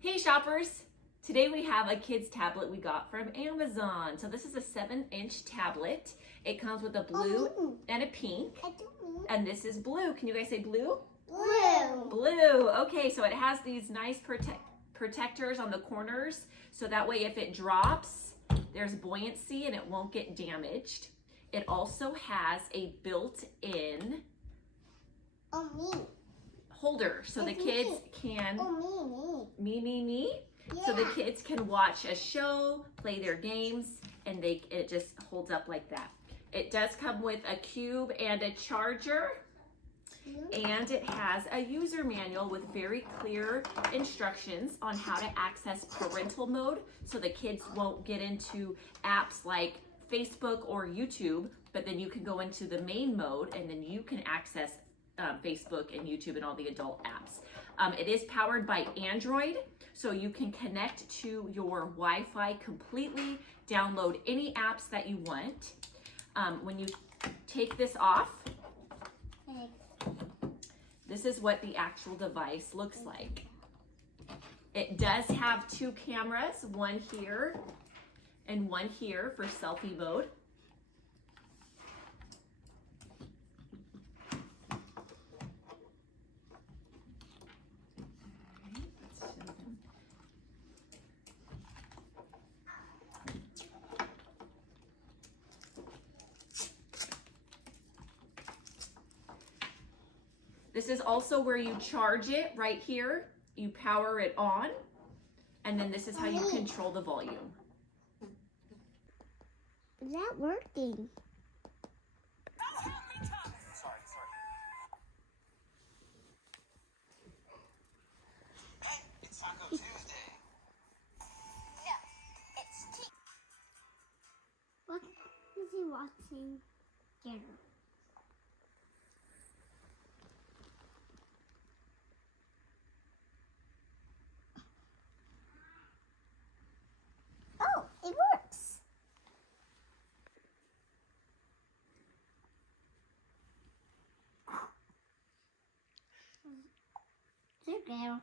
Hey shoppers! Today we have a kid's tablet we got from Amazon. So this is a 7-inch tablet. It comes with a blue and a pink. And this is blue. Can you guys say blue? Blue. Blue. Okay, so it has these nice protectors on the corners. So that way if it drops, there's buoyancy and it won't get damaged. It also has a built-in holder so the kids can me. Yeah. So the kids can watch a show, play their games, and it just holds up like that. It does come with a cube and a charger, and it has a user manual with very clear instructions on how to access parental mode so the kids won't get into apps like Facebook or YouTube, but then you can go into the main mode and then you can access Facebook and YouTube and all the adult apps. It is powered by Android, so you can connect to your Wi-Fi completely, download any apps that you want. When you take this off, this is what the actual device looks like. It does have 2 cameras, one here and one here for selfie mode. This is also where you charge it right here. You power it on, and then this is how you control the volume. Is that working? Sorry. Hey, it's Taco Tuesday. No, it's tea. What is he watching here? Oh, it works. There you go.